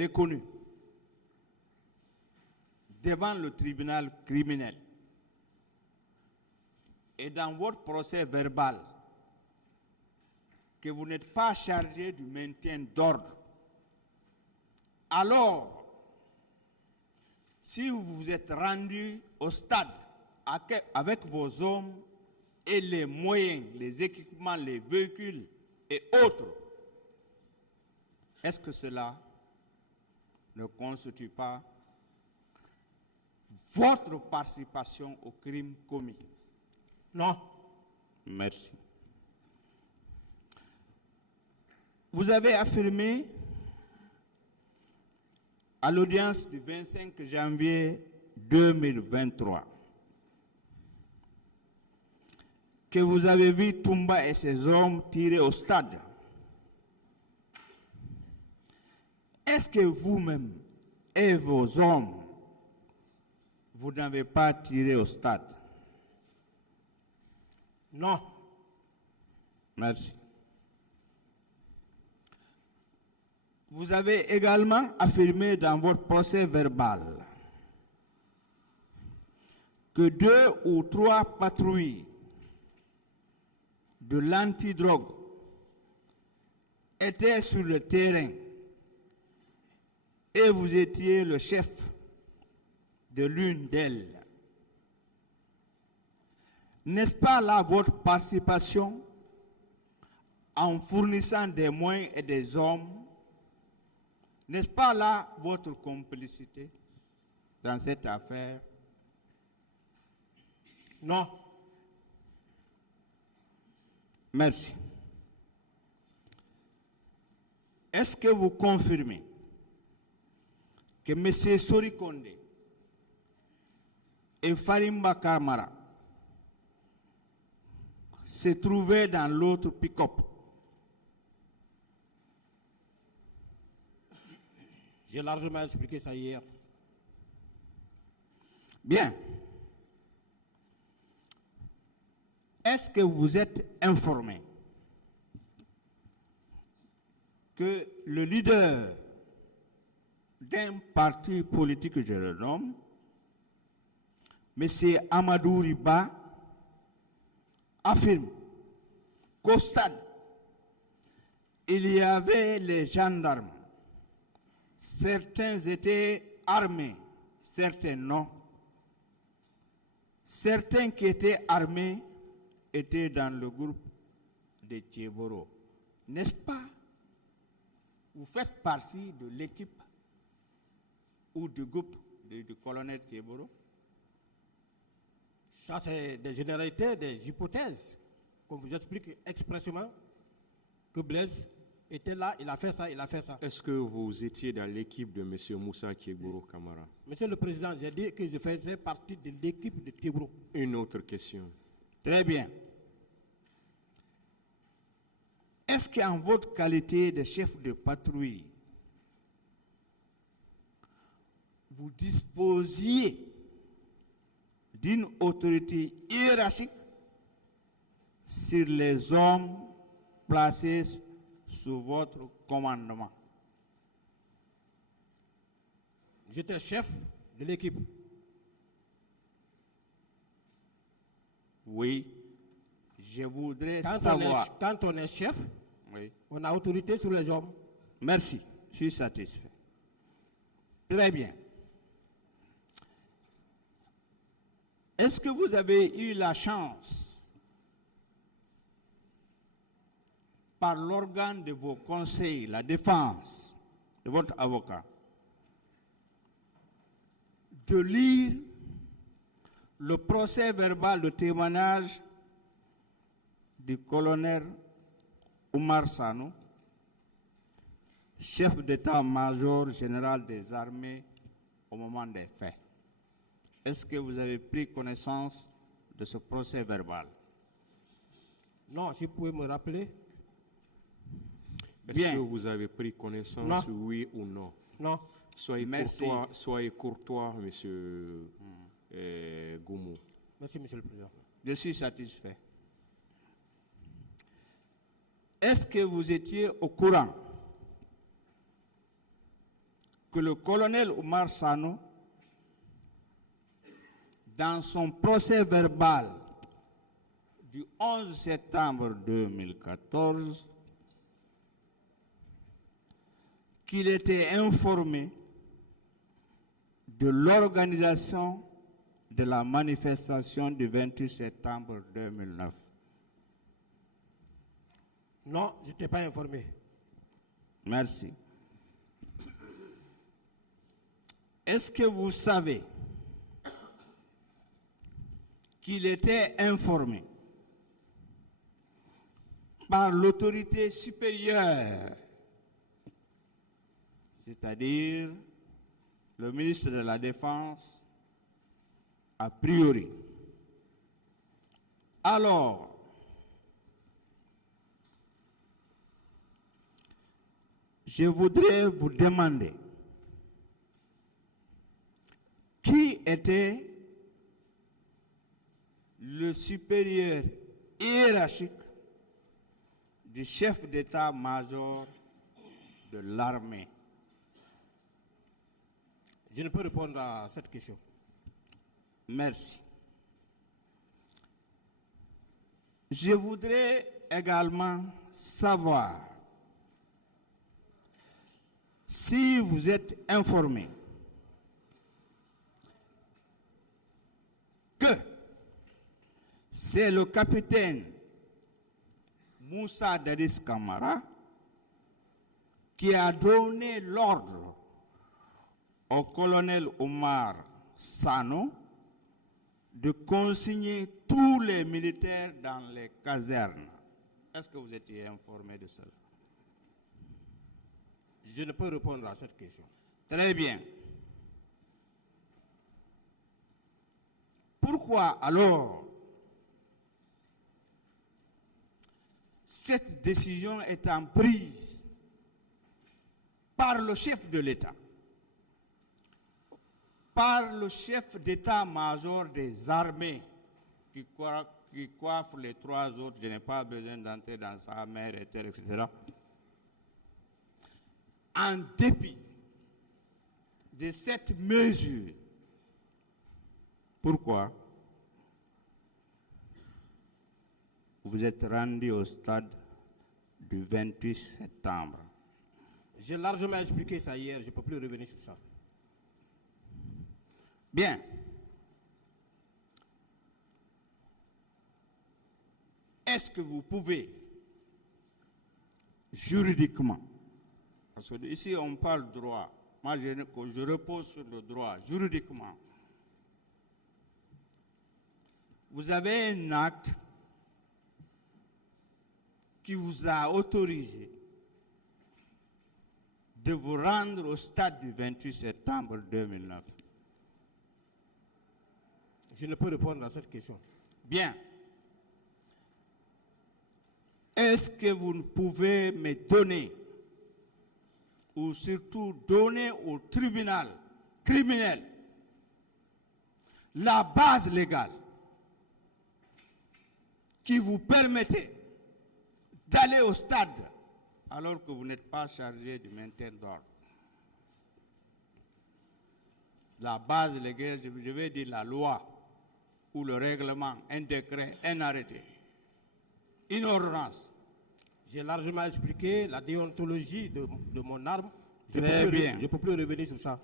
est reconnu devant le tribunal criminel et dans votre procès verbal que vous n'êtes pas chargé du maintien d'ordre, alors, si vous vous êtes rendu au stade avec vos hommes et les moyens, les équipements, les véhicules et autres, est-ce que cela ne constitue pas votre participation au crime commis? Non. Merci. Vous avez affirmé à l'audience du 25 janvier 2023 que vous avez vu Toumba et ses hommes tirer au stade. Est-ce que vous-même et vos hommes, vous n'avez pas tiré au stade? Non. Merci. Vous avez également affirmé dans votre procès verbal que 2 ou 3 patrouilles de l'antidrogue étaient sur le terrain et vous étiez le chef de l'une d'elles. N'est-ce pas là votre participation en fournissant des moyens et des hommes? N'est-ce pas là votre complicité dans cette affaire? Non. Merci. Est-ce que vous confirmez que M. Sori Kondé et Farimba Kamara se trouvaient dans l'autre pick-up? J'ai largement expliqué ça hier. Bien. Est-ce que vous êtes informé que le leader d'un parti politique, que je le nomme, M. Amadou Riba, affirme qu'au stade, il y avait les gendarmes. Certains étaient armés, certains non. Certains qui étaient armés étaient dans le groupe de Tchéboro. N'est-ce pas? Vous faites partie de l'équipe ou du groupe du colonel Tchéboro? Ça, c'est des généralités, des hypothèses. Qu'on vous explique expressément que Blaise était là, il a fait ça, il a fait ça. Est-ce que vous étiez dans l'équipe de M. Moussa Kégouro Kamara? Monsieur le Président, j'ai dit que je faisais partie de l'équipe de Tébro. Une autre question. Très bien. Est-ce qu'en votre qualité de chef de patrouille, vous disposiez d'une autorité hiérarchique sur les hommes placés sous votre commandement? J'étais chef de l'équipe. Oui, je voudrais savoir. Quand on est chef, Oui. on a autorité sur les hommes. Merci, je suis satisfait. Très bien. Est-ce que vous avez eu la chance, par l'organe de vos conseils, la défense de votre avocat, de lire le procès verbal de témoignage du colonel Oumar Sanou, chef d'état-major général des armées au moment des faits? Est-ce que vous avez pris connaissance de ce procès verbal? Non, si vous pouvez me rappeler. Bien. Est-ce que vous avez pris connaissance, Non. oui ou non? Non. Soyez courtois, monsieur Goumou. Merci, monsieur le Président. Je suis satisfait. Est-ce que vous étiez au courant que le colonel Oumar Sano, dans son procès verbal du 11 septembre 2014, qu'il était informé de l'organisation de la manifestation du 28 septembre 2009. Non, je n'étais pas informé. Merci. Est-ce que vous savez qu'il était informé par l'autorité supérieure, c'est-à-dire le ministre de la Défense, a priori? Alors, je voudrais vous demander qui était le supérieur hiérarchique du chef d'état-major de l'armée. Je ne peux répondre à cette question. Merci. Je voudrais également savoir si vous êtes informé que c'est le capitaine Moussa Dadis Kamara qui a donné l'ordre au colonel Oumar Sano de consigner tous les militaires dans les casernes. Est-ce que vous étiez informé de cela? Je ne peux répondre à cette question. Très bien. Pourquoi alors cette décision étant prise par le chef de l'État, par le chef d'état-major des armées qui coiffe les trois autres, je n'ai pas besoin d'entrer dans sa mère et terre, etc., en dépit de cette mesure? Pourquoi vous êtes rendu au stade du 28 septembre? J'ai largement expliqué ça hier, je ne peux plus revenir sur ça. Bien. Est-ce que vous pouvez, juridiquement, parce que ici on parle droit, moi je repose sur le droit, juridiquement, vous avez un acte qui vous a autorisé de vous rendre au stade du 28 septembre 2009. Je ne peux répondre à cette question. Bien. Est-ce que vous pouvez me donner, ou surtout donner au tribunal criminel, la base légale qui vous permettait d'aller au stade alors que vous n'êtes pas chargé du maintien d'ordre? La base légale, je vais dire la loi ou le règlement, un décret, un arrêté, une ordonnance. J'ai largement expliqué la déontologie de mon arme. Très bien. Je ne peux plus revenir sur ça.